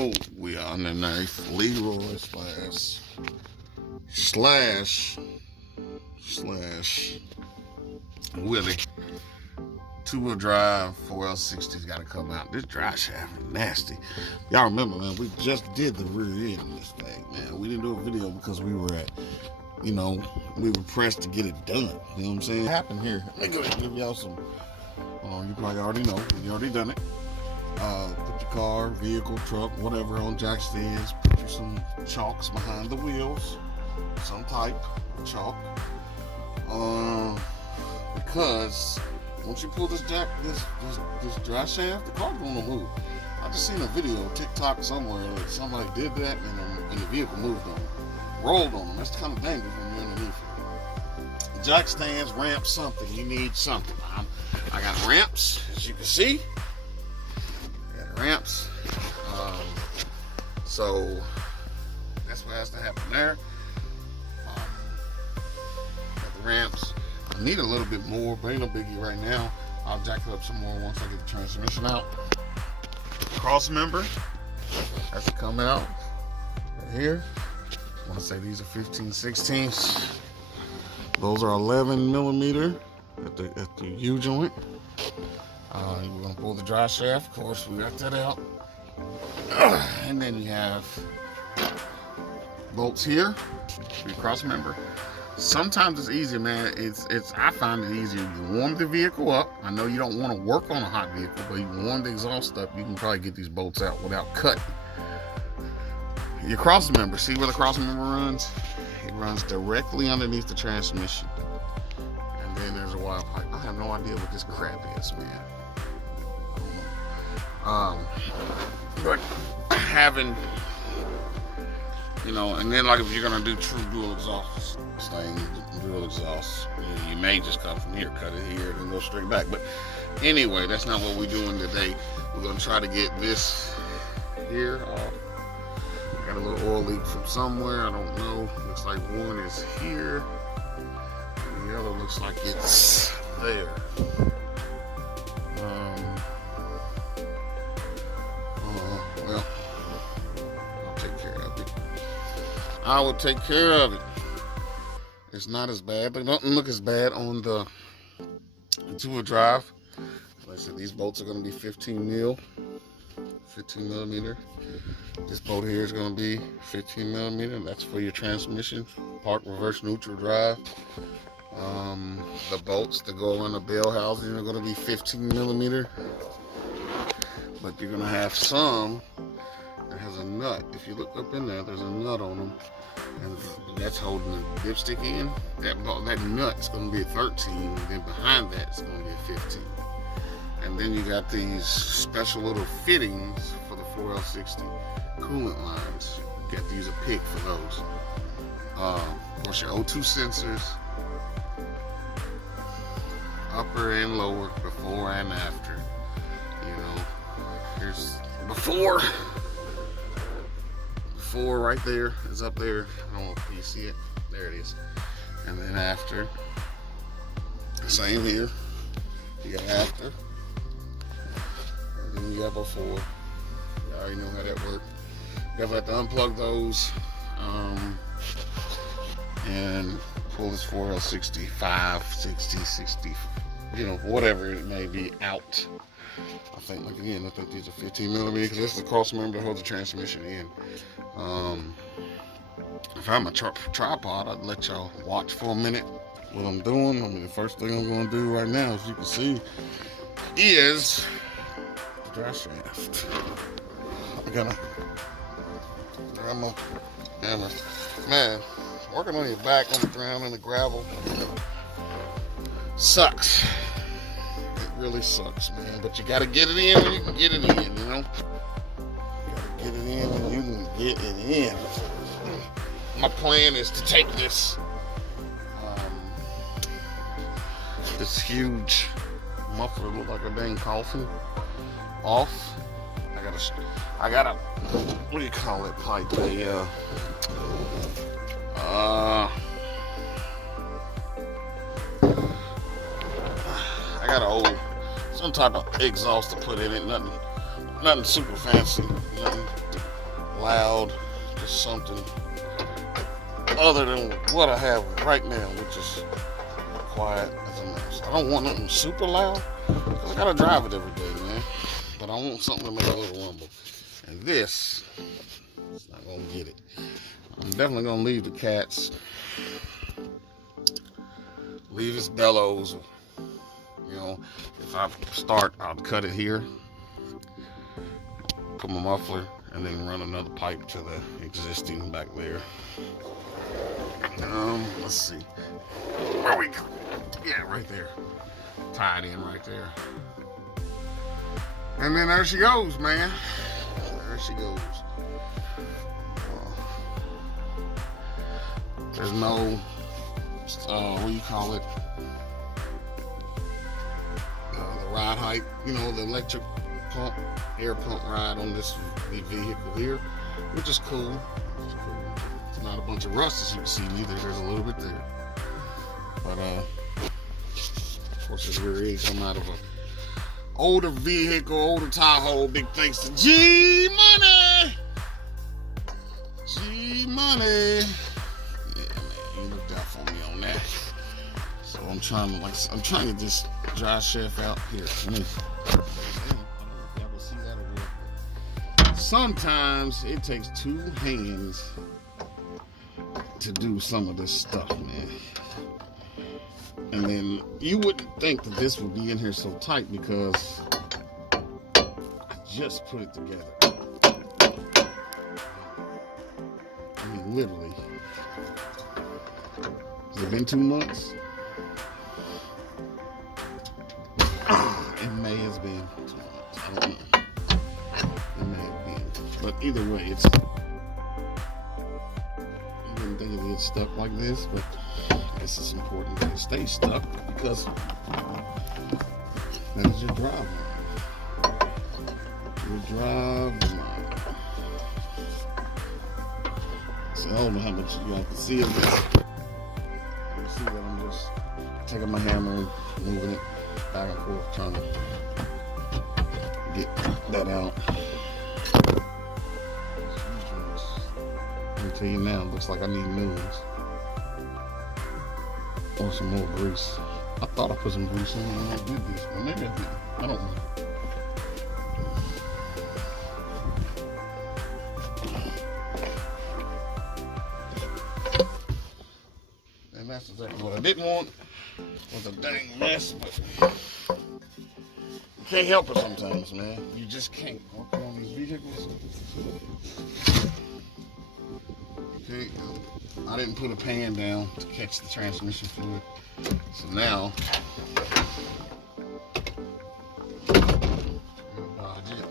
So we are underneath Leroy slash Willie. 2-wheel drive 4L60's got to come out. This Driveshaft is nasty. Y'all remember, man, we just did the rear end on this thing, man. We didn't do a video because we were we were pressed to get it done. You know what I'm saying? What happened here? Let me go ahead and give y'all some. You probably already know. You already done it. Put your car, vehicle, truck, whatever on jack stands. Put you some chalks behind the wheels. Some type of chalk. Because once you pull this Driveshaft, the car's gonna move. I just seen a video on TikTok somewhere that somebody did that and the vehicle moved on them. Rolled on them. That's kind of dangerous when you're underneath it. Jack stands, ramps, something. You need something. I got ramps, as you can see. I got ramps. So that's what has to happen there. Got the ramps. I need a little bit more, but ain't no biggie right now. I'll jack it up some more once I get the transmission out. Cross member has to come out right here. I want to say these are 15/16. Those are 11 millimeter at the U joint. We're gonna pull the Driveshaft. Of course, we got that out. And then you have bolts here. Be cross member. Sometimes it's easier, man. I find it easier. You warm the vehicle up. I know you don't want to work on a hot vehicle, but you warm the exhaust up, you can probably get these bolts out without cutting. Your cross member, see where the cross member runs? It runs directly underneath the transmission. And then there's a wire pipe. I have no idea what this crap is, man. I don't know. But having, and then like if you're gonna do true dual exhaust dual exhaust, you may just cut from here, cut it here, then go straight back. But anyway, that's not what we're doing today. We're gonna try to get this here off. Got a little oil leak from somewhere, I don't know. Looks like one is here, and the other looks like it's there. Well, I'll take care of it. I will take care of it. It's not as bad, but it doesn't look as bad on the 2-wheel drive. Like I said, these bolts are going to be 15 millimeter. This bolt here is going to be 15 millimeter. That's for your transmission, park, reverse, neutral drive. The bolts that go on the bell housing are going to be 15 millimeter. But you're going to have some that has a nut. If you look up in there, there's a nut on them. And that's holding the dipstick in. That nut's going to be a 13, and then behind that it's going to be a 15. And then you got these special little fittings for the 4L60 coolant lines. You got to use a pick for those. Of course, your O2 sensors, upper and lower, before and after. Here's before right there is up there. I don't know if you see it. There it is. And then after, same here. You got after, and then you got before. You already know how that works. You have to unplug those and pull this 4L65, 60, 60, whatever it may be out. I think these are 15 millimeter because this is the cross member that holds the transmission in. If I had my tripod, I'd let y'all watch for a minute what I'm doing. The first thing I'm going to do right now, as you can see, is the Driveshaft. I gotta grab my hammer. Man, working on your back on the ground in the gravel sucks. Really sucks, man, but you gotta get it in when you can get it in, You gotta get it in when you can get it in. My plan is to take this huge muffler, look like a dang coffin, off. I gotta, what do you call it, pipe? I got an some type of exhaust to put in it. Nothing super fancy. loud, just something other than what I have right now, which is quiet as a mouse. I don't want nothing super loud because I gotta drive it every day, man. But I want something to make a little rumble. And this is not gonna get it. I'm definitely gonna leave the cats, leave its bellows. You know, if I start, I'll cut it here, put my muffler, and then run another pipe to the existing back there. Let's see. Where we go? Yeah, right there. Tied in right there. And then there she goes, man. There she goes. There's no, what do you call it? The ride height, you know, the electric pump, air pump ride on this vehicle here, which is cool. It's not a bunch of rust as you can see neither. There's a little bit there. But of course the rear end come out of a older vehicle, older Tahoe. Big thanks to G Money. G Money. Yeah, man, you looked out for me on that. So I'm trying to get this Driveshaft out here. I don't know if y'all can see that or what. Sometimes it takes two hands to do some of this stuff, man. And then you wouldn't think that this would be in here so tight because I just put it together. I mean, literally. Has it been 2 months? It may have been 2 months. I don't know. It may have been. But either way, it's... You wouldn't think it would get stuck like this, but this is important that it stay stuck because that is your drive line. Your drive line. So I don't know how much you all can see of this. You see that I'm just taking my hammer and moving it back and forth, trying to get that out. Let me tell you now, it looks like I need new ones. Or some more grease. I thought I put some grease in when I did this, but maybe I didn't. I don't know. And that's exactly what I didn't want. It was a dang mess, but you can't help it sometimes, man. You just can't. Working on these vehicles. Okay. I didn't put a pan down to catch the transmission fluid, so now dodge it.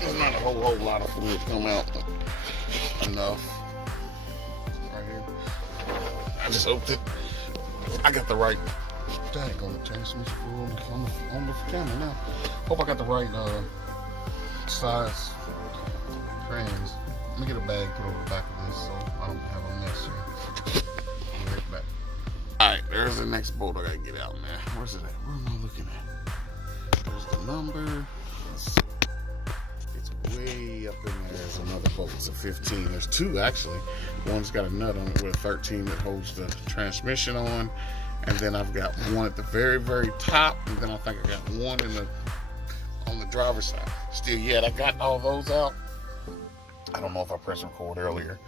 There's not a whole lot of fluid come out, but enough. Right here. I just hoped I got the right. Dang on the transmission fluid on the camera now. Hope I got the right size trans. Let me get a bag put over the back of this so I don't have a mess here. I'll be right back. Alright, there's the next bolt I gotta get out, man. Where's it at? Where am I looking at? There's the number. It's way up in there. There's another bolt. It's a 15. There's two actually. One's got a nut on it with a 13 that holds the transmission on. And then I've got one at the very, very top, and then I think I got one on the driver's side. Still yet, I got all those out. I don't know if I pressed record earlier.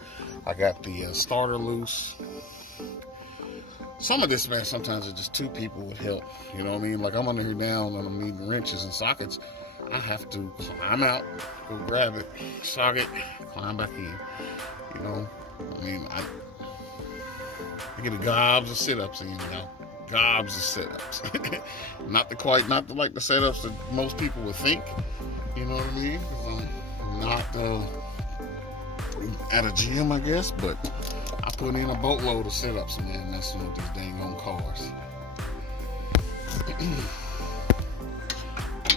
I got the starter loose. Some of this, man, sometimes it's just two people would help. You know what I mean? Like I'm under here down and I'm needing wrenches and sockets. I have to climb out, go grab it, socket, climb back in. You know, I mean, I get a gobs of sit-ups in, you know, gobs of sit-ups. not like the setups that most people would think, you know what I mean? I'm not at a gym, I guess, but I put in a boatload of sit-ups, man, messing with these dang on cars.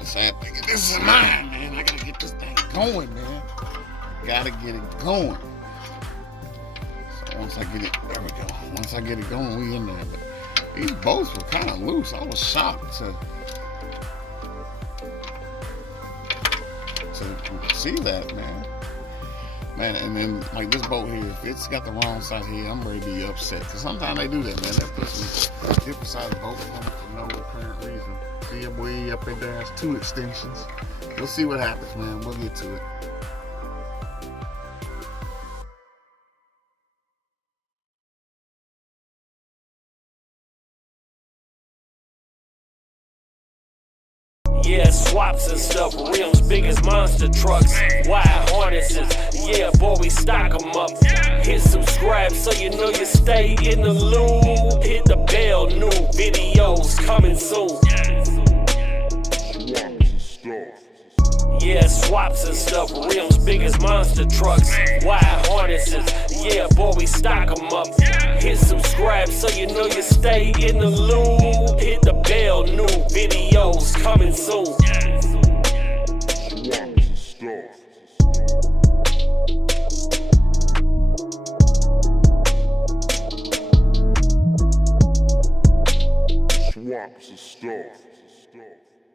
Sad thing, this is mine, man. I gotta get this thing going, man. Gotta get it going. Once I get it, there we go. Once I get it going, we in there. But These bolts were kind of loose. I was shocked to see that, man. And then like this bolt here, if it's got the wrong side here, I'm ready to be upset. Cause sometimes they do that, man. They put some different side bolts on it for no apparent reason. See them way up in there. It's 2 extensions. We'll see what happens, man. We'll get to it. Yeah, swaps and stuff, rims big as monster trucks, wide harnesses, yeah boy we stock them up. Hit subscribe so you know you stay in the loop. Hit the bell, new videos coming soon. Yeah, swaps and stuff, rims big as monster trucks, wide harnesses, yeah boy we stock them up. Hit subscribe so you know you stay in the loop. Hit the bell, new videos coming soon.